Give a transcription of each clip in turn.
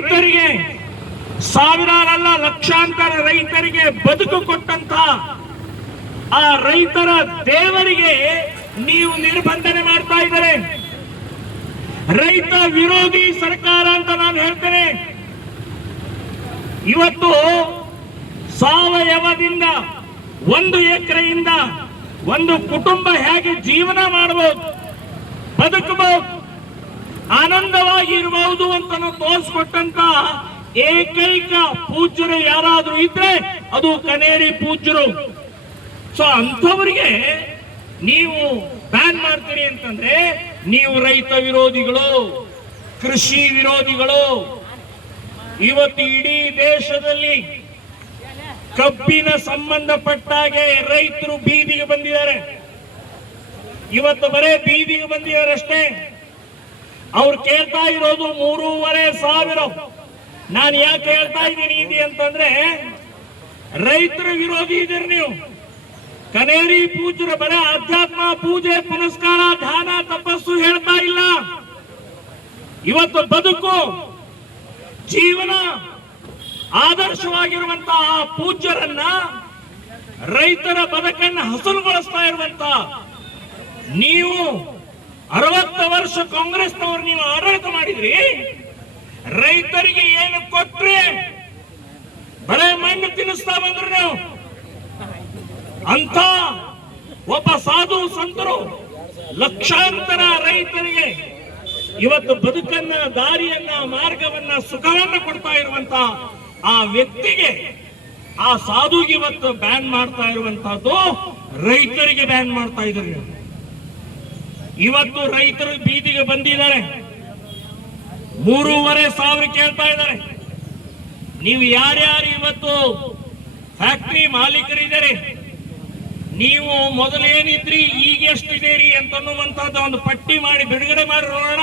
ರೈತರಿಗೆ, ಸಾವಿರಾರಲ್ಲ ಲಕ್ಷಾಂತರ ರೈತರಿಗೆ ಬದುಕು ಕೊಟ್ಟಂತ ಆ ರೈತರ ದೇವರಿಗೆ ನೀವು ನಿರ್ಬಂಧನೆ ಮಾಡ್ತಾ ಇದ್ದಾರೆ. ರೈತ ವಿರೋಧಿ ಸರ್ಕಾರ ಅಂತ ನಾನು ಹೇಳ್ತೇನೆ. ಇವತ್ತು ಸಾವಯವದಿಂದ ಒಂದು ಎಕರೆಯಿಂದ ಒಂದು ಕುಟುಂಬ ಹೇಗೆ ಜೀವನ ಮಾಡಬಹುದು ಬದುಕಬಹುದು ಆನಂದವಾಗಿ ಇರಬಹುದು ಅಂತ ತೋರಿಸ್ಕೊಟ್ಟಂತ ಏಕೈಕ ಪೂಜ್ಯರು ಯಾರಾದ್ರೂ ಇದ್ರೆ ಅದು ಕನೇರಿ ಪೂಜ್ಯರು. ಸೊ ಅಂಥವರಿಗೆ ನೀವು ಬ್ಯಾನ್ ಮಾಡ್ತೀರಿ ಅಂತಂದ್ರೆ ನೀವು ರೈತ ವಿರೋಧಿಗಳು, ಕೃಷಿ ವಿರೋಧಿಗಳು, ಇವತ್ತು ಇಡೀ ದೇಶದಲ್ಲಿ ಕಬ್ಬಿನ ಸಂಬಂಧಪಟ್ಟಾಗೆ ರೈತರು ಬೀದಿಗೆ ಬಂದಿದ್ದಾರೆ. ಇವತ್ತು ಬರೇ ಬೀದಿಗೆ ಬಂದಿದ್ದಾರೆ ಅಷ್ಟೇ ಅವ್ರು ಕೇಳ್ತಾ ಇರೋದು ಮೂರುವರೆ ಸಾವಿರ. ನಾನು ಯಾಕೆ ಹೇಳ್ತಾ ಇದ್ದೀನಿ ಇದು ಅಂತಂದ್ರೆ, ರೈತರ ವಿರೋಧಿ ಇದೀರಿ ನೀವು. ಕನೇರಿ ಪೂಜರ ಬರ ಅಧ್ಯಾತ್ಮ ಪೂಜೆ ಪುನಸ್ಕಾರ ಧ್ಯಾನ ತಪಸ್ಸು ಹೇಳ್ತಾ ಇಲ್ಲ. ಇವತ್ತು ಬದುಕು, ಜೀವನ ಆದರ್ಶವಾಗಿರುವಂತಹ ಆ ಪೂಜ್ಯರನ್ನ ರೈತರ ಬದುಕನ್ನ ಹಸನುಗೊಳಿಸ್ತಾ ಇರುವಂತ ನೀವು ಅರವತ್ತು ವರ್ಷ ಕಾಂಗ್ರೆಸ್ನವರು ನೀವು ಆಡಳಿತ ಮಾಡಿದ್ರಿ, ರೈತರಿಗೆ ಏನು ಕೊಟ್ರಿ ಬರೇ ಮಣ್ಣು ತಿನ್ನಿಸ್ತಾ ಬಂದ್ರು ನೀವು ಅಂತ ಒಬ್ಬ ಸಾಧು ಸಂತರು ಲಕ್ಷಾಂತರ ರೈತರಿಗೆ ಇವತ್ತು ಬದುಕನ್ನ, ದಾರಿಯನ್ನ, ಮಾರ್ಗವನ್ನ, ಸುಖವನ್ನ ಕೊಡ್ತಾ ಇರುವಂತ ಆ ವ್ಯಕ್ತಿಗೆ ಆ ಸಾಧು ಇವತ್ತು ಬ್ಯಾನ್ ಮಾಡ್ತಾ ಇರುವಂತಹದ್ದು ರೈತರಿಗೆ ಬ್ಯಾನ್ ಮಾಡ್ತಾ ಇದ್ರು. ಇವತ್ತು ರೈತರು ಬೀದಿಗೆ ಬಂದಿದ್ದಾರೆ. ಮೂರುವರೆ ಸಾವಿರ ಕೇಳ್ತಾ ಇದ್ದಾರೆ. ನೀವು ಯಾರ್ಯಾರು ಇವತ್ತು ಫ್ಯಾಕ್ಟ್ರಿ ಮಾಲೀಕರಿದ್ದಾರೆ? ನೀವು ಮೊದಲೇನಿದ್ರಿ ಈಗ ಎಷ್ಟಿದ್ದೀರಿ ಅಂತ ಒಂದು ಪಟ್ಟಿ ಮಾಡಿ ಬಿಡುಗಡೆ ಮಾಡಿ ನೋಡೋಣ.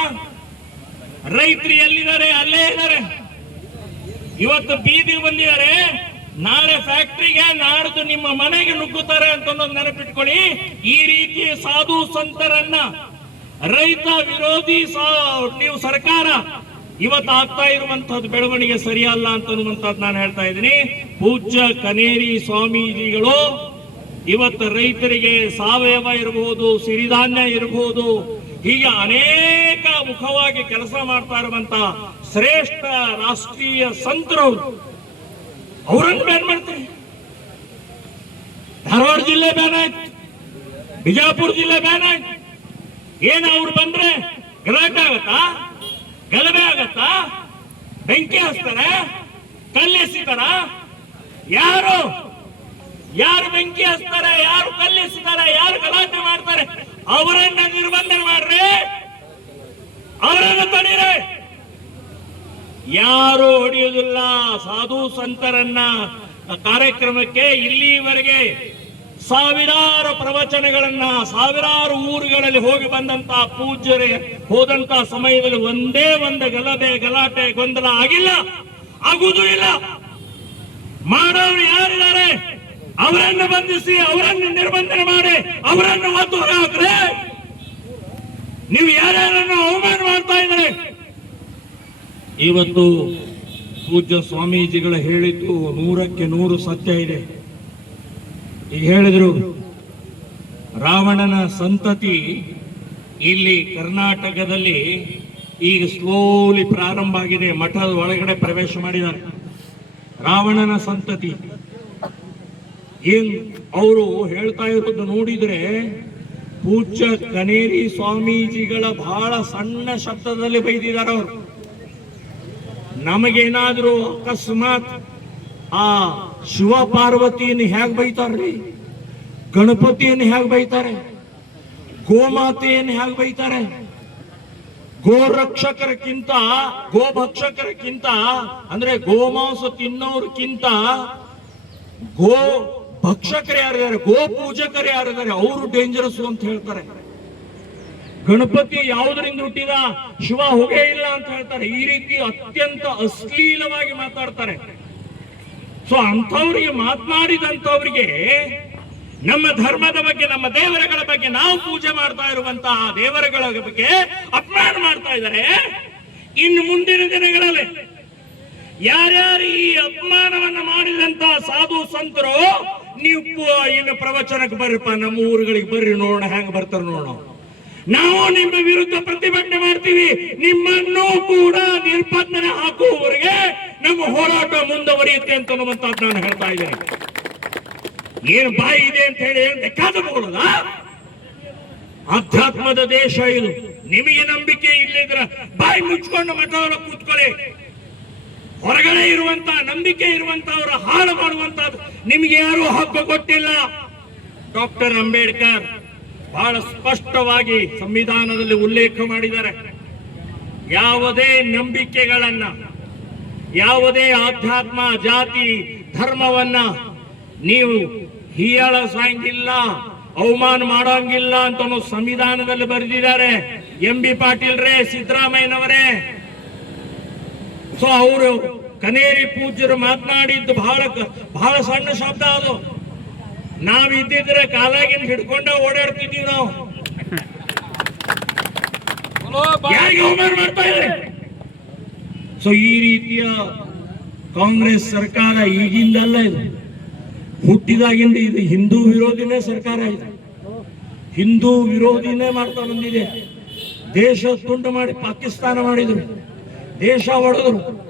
ರೈತರು ಎಲ್ಲಿದ್ದಾರೆ? ಅಲ್ಲೇ ಇದ್ದಾರೆ. ಇವತ್ತು ಬೀದಿಗೆ ಬಂದಿದ್ದಾರೆ. ನಾಳೆ ಫ್ಯಾಕ್ಟ್ರಿಗೆ ನಾಡ್ದು ನಿಮ್ಮ ಮನೆಗೆ ನುಗ್ಗುತ್ತಾರೆ ಅಂತ ನೆನಪಿಟ್ಕೊಳ್ಳಿ. ಈ ರೀತಿ ಸಾಧು ಸಂತರನ್ನ ರೈತ ವಿರೋಧಿ ನೀವು ಸರ್ಕಾರ ಇವತ್ತು ಆಗ್ತಾ ಇರುವಂತಹದ್ದು ಬೆಳವಣಿಗೆ ಸರಿಯಲ್ಲ ಅಂತ ಅನ್ನುವಂಥದ್ದು ನಾನು ಹೇಳ್ತಾ ಇದ್ದೀನಿ. ಪೂಜ್ಯ ಕನೇರಿ ಸ್ವಾಮೀಜಿಗಳು ಇವತ್ತು ರೈತರಿಗೆ ಸಾವಯವ ಇರಬಹುದು, ಸಿರಿಧಾನ್ಯ ಇರಬಹುದು, ಹೀಗೆ ಅನೇಕ ಮುಖವಾಗಿ ಕೆಲಸ ಮಾಡ್ತಾ ಇರುವಂತಹ ಶ್ರೇಷ್ಠ ರಾಷ್ಟ್ರೀಯ ಸಂತರು ಅವರನ್ನು ಬ್ಯಾನ್ ಮಾಡ್ತಾರೆ. ಧಾರವಾಡ ಜಿಲ್ಲೆ ಬ್ಯಾನ್ ಆಯ್ತು. ಬಿಜಾಪುರ ಜಿಲ್ಲೆ ಬ್ಯಾನ್ ಆಯ್ತು. ಏನು ಅವ್ರು ಬಂದ್ರೆ ಗಲಾಟೆ ಆಗತ್ತಾ? ಗಲಭೆ ಆಗತ್ತಾ? ಬೆಂಕಿ ಹಚ್ತಾರೆ? ಕಲ್ಲೆಸಿತಾರ ಯಾರು? ಯಾರು ಬೆಂಕಿ ಹಚ್ತಾರೆ? ಯಾರು ಕಲ್ಲೆಸಿತಾರೆ ಯಾರು ಗಲಾಟೆ ಮಾಡ್ತಾರೆ? ಅವರನ್ನ ನಿರ್ಬಂಧನೆ ಮಾಡ್ರಿ. ಅವರನ್ನು ತಡೀರಿ. ಯಾರು ಹೊಡೆಯುವುದಿಲ್ಲ. ಸಾಧು ಸಂತರನ್ನ ಕಾರ್ಯಕ್ರಮಕ್ಕೆ ಇಲ್ಲಿವರೆಗೆ ಸಾವಿರಾರು ಪ್ರವಚನಗಳನ್ನ, ಸಾವಿರಾರು ಊರುಗಳಲ್ಲಿ ಹೋಗಿ ಬಂದಂತ ಪೂಜ್ಯರೇ, ಹೋದಂತ ಸಮಯದಲ್ಲಿ ಒಂದೇ ಒಂದು ಗಲಭೆ, ಗಲಾಟೆ, ಗೊಂದಲ ಆಗಿಲ್ಲ. ಆಗುವುದೂ ಇಲ್ಲ. ಮಾಡೋರು ಯಾರಿದ್ದಾರೆ? ಅವರನ್ನು ಬಂಧಿಸಿ, ಅವರನ್ನು ನಿರ್ಬಂಧನೆ ಮಾಡಿ, ಅವರನ್ನು ಒತ್ತು ಹಾಕ್ರೆ ನೀವು ಯಾರ್ಯಾರನ್ನು ಅವಮಾನ ಮಾಡ್ತಾ ಇದ್ದಾರೆ? ಇವತ್ತು ಪೂಜ್ಯ ಸ್ವಾಮೀಜಿಗಳು ಹೇಳಿದ್ದು ನೂರಕ್ಕೆ ನೂರು ಸತ್ಯ ಇದೆ. ಈಗ ಹೇಳಿದ್ರು, ರಾವಣನ ಸಂತತಿ ಇಲ್ಲಿ ಕರ್ನಾಟಕದಲ್ಲಿ ಈಗ ಸ್ಲೋಲಿ ಪ್ರಾರಂಭ ಆಗಿದೆ, ಮಠದ ಒಳಗಡೆ ಪ್ರವೇಶ ಮಾಡಿದ್ದಾರೆ. ರಾವಣನ ಸಂತತಿ. ಏನ್ ಅವರು ಹೇಳ್ತಾ ಇರೋದು ನೋಡಿದ್ರೆ, ಪೂಜ್ಯ ಕನೇರಿ ಸ್ವಾಮೀಜಿಗಳ ಬಹಳ ಸಣ್ಣ ಶಬ್ದದಲ್ಲಿ ಬೈದಿದ್ದಾರೆ ಅವರು. ನಮಗೇನಾದ್ರೂ ಅಕಸ್ಮಾತ್ ಆ ಶಿವ ಪಾರ್ವತಿಯನ್ನು ಹೇಗ್ ಬೈತಾರ್ರಿ? ಗಣಪತಿಯನ್ನು ಹೇಗ್ ಬೈತಾರೆ? ಗೋಮಾತೆಯನ್ನು ಹೇಗ್ ಬೈತಾರೆ? ಗೋರಕ್ಷಕರಕ್ಕಿಂತ, ಗೋಭಕ್ಷಕರಕ್ಕಿಂತ, ಅಂದ್ರೆ ಗೋಮಾಂಸ ತಿನ್ನೋರ್ಕಿಂತ ಗೋ ಭಕ್ಷಕರು ಯಾರಿದ್ದಾರೆ? ಗೋ ಪೂಜಕರು ಯಾರಿದ್ದಾರೆ? ಅವರು ಡೇಂಜರಸ್ ಅಂತ ಹೇಳ್ತಾರೆ. ಗಣಪತಿ ಯಾವುದರಿಂದ ಹುಟ್ಟಿದ? ಶಿವ ಹೋಗೇ ಇಲ್ಲ ಅಂತ ಹೇಳ್ತಾರೆ. ಈ ರೀತಿ ಅತ್ಯಂತ ಅಶ್ಲೀಲವಾಗಿ ಮಾತಾಡ್ತಾರೆ. ಸೊ ಅಂಥವ್ರಿಗೆ ಮಾತನಾಡಿದಂಥವ್ರಿಗೆ ನಮ್ಮ ಧರ್ಮದ ಬಗ್ಗೆ, ನಮ್ಮ ದೇವರಗಳ ಬಗ್ಗೆ ನಾವು ಪೂಜೆ ಮಾಡ್ತಾ ಇರುವಂತಹ ದೇವರಗಳ ಬಗ್ಗೆ ಅಪಮಾನ ಮಾಡ್ತಾ ಇದ್ದಾರೆ. ಇನ್ನು ಮುಂದಿನ ದಿನಗಳಲ್ಲಿ ಯಾರ್ಯಾರು ಈ ಅಪಮಾನವನ್ನ ಮಾಡಿದಂತಹ ಸಾಧು ಸಂತರು, ನೀವು ಇನ್ನು ಪ್ರವಚನಕ್ಕೆ ಬರ್ರಿಪ್ಪ, ನಮ್ಮ ಊರುಗಳಿಗೆ ಬರ್ರಿ ನೋಡೋಣ, ಹೆಂಗ್ ಬರ್ತಾರೆ ನೋಡೋಣ. ನಾವು ನಿಮ್ಮ ವಿರುದ್ಧ ಪ್ರತಿಭಟನೆ ಮಾಡ್ತೀವಿ. ನಿಮ್ಮನ್ನು ಕೂಡ ನಿರ್ಬಂಧನೆ ಹಾಕುವವರಿಗೆ ನಮ್ಮ ಹೋರಾಟ ಮುಂದುವರಿಯುತ್ತೆ ಅಂತ ಅನ್ನುವಂತ ನಾನು ಹೇಳ್ತಾ ಇದ್ದೇನೆ. ಏನು ಬಾಯಿ ಇದೆ ಅಂತ ಹೇಳಿ ಏನ್ ಬೇಕಾದ ಮಗಳಲ್ಲ ಅಧ್ಯಾತ್ಮದ ದೇಶ ಇದು. ನಿಮಗೆ ನಂಬಿಕೆ ಇಲ್ಲದ್ರ ಬಾಯಿ ಮುಚ್ಕೊಂಡು ಮಠವರ ಕೂತ್ಕೊಳ್ಳಿ. ಹೊರಗಡೆ ಇರುವಂತ, ನಂಬಿಕೆ ಇರುವಂತವರ ಹಾಳು ಮಾಡುವಂತ ನಿಮಗೆ ಯಾರು ಹಕ್ಕು ಕೊಟ್ಟಿಲ್ಲ. ಡಾಕ್ಟರ್ ಅಂಬೇಡ್ಕರ್ ಬಹಳ ಸ್ಪಷ್ಟವಾಗಿ ಸಂವಿಧಾನದಲ್ಲಿ ಉಲ್ಲೇಖ ಮಾಡಿದ್ದಾರೆ. ಯಾವುದೇ ನಂಬಿಕೆಗಳನ್ನ, ಯಾವುದೇ ಆಧ್ಯಾತ್ಮ, ಜಾತಿ, ಧರ್ಮವನ್ನ ನೀವು ಹೀಯಾಳಸಂಗಿಲ್ಲ, ಅವಮಾನ ಮಾಡೋಂಗಿಲ್ಲ ಅಂತ ಸಂವಿಧಾನದಲ್ಲಿ ಬರೆದಿದ್ದಾರೆ. ಎಂ ಬಿ ಪಾಟೀಲ್ ರೇ, ಸಿದ್ದರಾಮಯ್ಯನವರೇ. ಸೊ ಅವರು ಕನೇರಿ ಪೂಜ್ಯರು ಮಾತನಾಡಿದ್ದು ಬಹಳ ಬಹಳ ಸಣ್ಣ ಶಬ್ದ ಅದು. ನಾವಿದ್ದಿದ್ರೆ ಕಾಲಾಗಿನ ಹಿಡ್ಕೊಂಡ ಓಡಾಡ್ತಿದ್ದೀವಿ ನಾವು. ಮಾಡ್ತಾ ಸೊ ಈ ರೀತಿಯ ಕಾಂಗ್ರೆಸ್ ಸರ್ಕಾರ ಈಗಿಂದಲ್ಲ ಇದು. ಹುಟ್ಟಿದಾಗಿಂದ ಇದು. ಹಿಂದೂ ವಿರೋಧಿನೇ ಸರ್ಕಾರ ಇದೆ. ಹಿಂದೂ ವಿರೋಧಿನೇ ಮಾಡ್ತಾ ಬಂದಿದೆ. ದೇಶ ತುಂಡು ಮಾಡಿ ಪಾಕಿಸ್ತಾನ ಮಾಡಿದ್ರು. ದೇಶ ಒಡೆದ್ರು.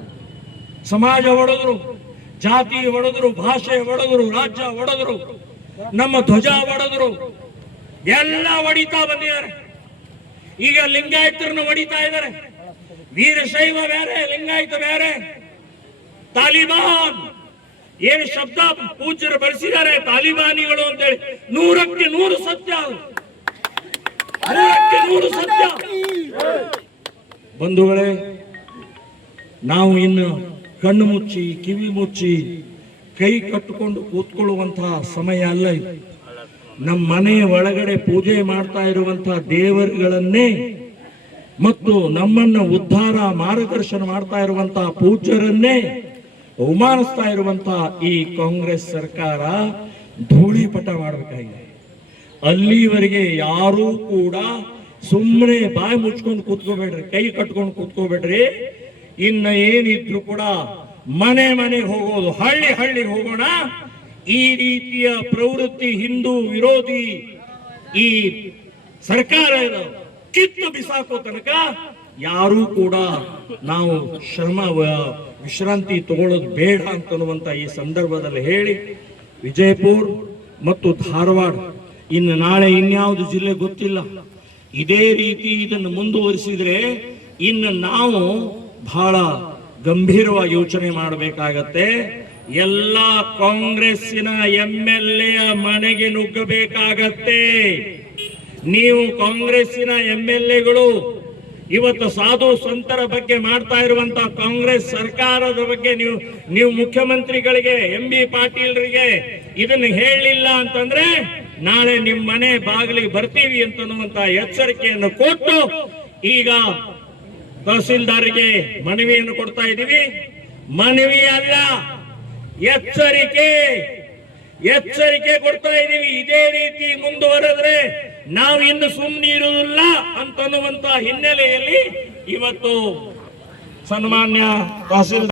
ಸಮಾಜ ಒಡೆದ್ರು. ಜಾತಿ ಒಡೆದ್ರು. ಭಾಷೆ ಒಡೆದ್ರು. ರಾಜ್ಯ ಒಡೆದ್ರು. ನಮ್ಮ ಧ್ವಜ ಒಡೆದ್ರು. ಎಲ್ಲ ಹೊಡಿತಾ ಬಂದಿದ್ದಾರೆ. ಈಗ ಲಿಂಗಾಯತರನ್ನು ಹೊಡಿತಾ ಇದ್ದಾರೆ. ವೀರಶೈವ ಬೇರೆ, ಲಿಂಗಾಯತ ಬೇರೆ. ತಾಲಿಬಾನ್. ಏನು ಶಬ್ದ ಪೂಜ್ಯರು ಬಳಸಿದ್ದಾರೆ ತಾಲಿಬಾನಿಗಳು ಅಂತೇಳಿ. ನೂರಕ್ಕೆ ನೂರು ಸತ್ಯ. ನೂರಕ್ಕೆ ನೂರು ಸತ್ಯ. ಬಂಧುಗಳೇ, ನಾವು ಇನ್ನು ಕಣ್ಣು ಮುಚ್ಚಿ, ಕಿವಿ ಮುಚ್ಚಿ ಕೈ ಕಟ್ಟಿಕೊಂಡು ಕೂತ್ಕೊಳ್ಳುವಂತಹ ಸಮಯ ಅಲ್ಲ ಇದು. ನಮ್ಮ ಮನೆಯ ಒಳಗಡೆ ಪೂಜೆ ಮಾಡ್ತಾ ಇರುವಂತಹ ದೇವರುಗಳನ್ನೇ ಮತ್ತು ನಮ್ಮನ್ನು ಉದ್ಧಾರ, ಮಾರ್ಗದರ್ಶನ ಮಾಡ್ತಾ ಇರುವಂತಹ ಪೂಜ್ಯರನ್ನೇ ಅವಮಾನಿಸ್ತಾ ಇರುವಂತಹ ಈ ಕಾಂಗ್ರೆಸ್ ಸರ್ಕಾರ ಧೂಳಿಪಟ ಮಾಡಬೇಕಾಗಿದೆ. ಅಲ್ಲಿವರೆಗೆ ಯಾರೂ ಕೂಡ ಸುಮ್ಮನೆ ಬಾಯಿ ಮುಚ್ಕೊಂಡು ಕೂತ್ಕೋಬೇಡ್ರಿ, ಕೈ ಕಟ್ಕೊಂಡು ಕೂತ್ಕೋಬೇಡ್ರಿ. ಇನ್ನ ಏನಿದ್ರು ಕೂಡ ಮನೆ ಮನೆಗೆ ಹೋಗೋದು, ಹಳ್ಳಿ ಹಳ್ಳಿಗೆ ಹೋಗೋಣ. ಈ ರೀತಿಯ ಪ್ರವೃತ್ತಿ ಹಿಂದೂ ವಿರೋಧಿ ಈ ಸರ್ಕಾರ ಕಿತ್ತು ಬಿಸಾಕೋ ತನಕ ಯಾರೂ ಕೂಡ ನಾವು ಶ್ರಮ ವಿಶ್ರಾಂತಿ ತಗೊಳ್ಳೋದು ಬೇಡ ಅಂತನ್ನುವಂತ ಈ ಸಂದರ್ಭದಲ್ಲಿ ಹೇಳಿ, ವಿಜಯಪುರ ಮತ್ತು ಧಾರವಾಡ, ಇನ್ನು ನಾಳೆ ಇನ್ಯಾವುದು ಜಿಲ್ಲೆ ಗೊತ್ತಿಲ್ಲ. ಇದೇ ರೀತಿ ಇದನ್ನು ಮುಂದುವರಿಸಿದ್ರೆ ಇನ್ನು ನಾವು ಬಹಳ ಗಂಭೀರವಾಗಿ ಯೋಚನೆ ಮಾಡಬೇಕಾಗತ್ತೆ. ಎಲ್ಲ ಕಾಂಗ್ರೆಸ್ಸಿನ ಎಂ ಎಲ್ ಎ ಮನೆಗೆ ನುಗ್ಗಬೇಕಾಗತ್ತೆ. ನೀವು ಕಾಂಗ್ರೆಸ್ಸಿನ ಎಂ ಎಲ್ ಎಗಳು ಇವತ್ತು ಸಾಧು ಸಂತರ ಬಗ್ಗೆ ಮಾಡ್ತಾ ಇರುವಂತ ಕಾಂಗ್ರೆಸ್ ಸರ್ಕಾರದ ಬಗ್ಗೆ ನೀವು ನೀವು ಮುಖ್ಯಮಂತ್ರಿಗಳಿಗೆ, ಎಂ ಬಿ ಪಾಟೀಲ್ರಿಗೆ ಇದನ್ನು ಹೇಳಿಲ್ಲ ಅಂತಂದ್ರೆ ನಾಳೆ ನಿಮ್ಮ ಮನೆ ಬಾಗಿಲಿಗೆ ಬರ್ತೀವಿ ಅಂತನ್ನುವಂತ ಎಚ್ಚರಿಕೆಯನ್ನು ಕೊಟ್ಟು ಈಗ ತಹಸೀಲ್ದಾರ್ಗೆ ಮನವಿಯನ್ನು ಕೊಡ್ತಾ ಇದ್ದೀವಿ. ಮನವಿ ಅಲ್ಲ, ಎಚ್ಚರಿಕೆ ಎಚ್ಚರಿಕೆ ಕೊಡ್ತಾ ಇದ್ದೀವಿ. ಇದೇ ರೀತಿ ಮುಂದುವರೆದ್ರೆ ನಾವು ಇನ್ನು ಸುಮ್ಮನೆ ಇರುವುದಿಲ್ಲ ಅಂತನ್ನುವಂತ ಹಿನ್ನೆಲೆಯಲ್ಲಿ ಇವತ್ತು ಸನ್ಮಾನ್ಯ ತಹಸೀಲ್ದಾರ್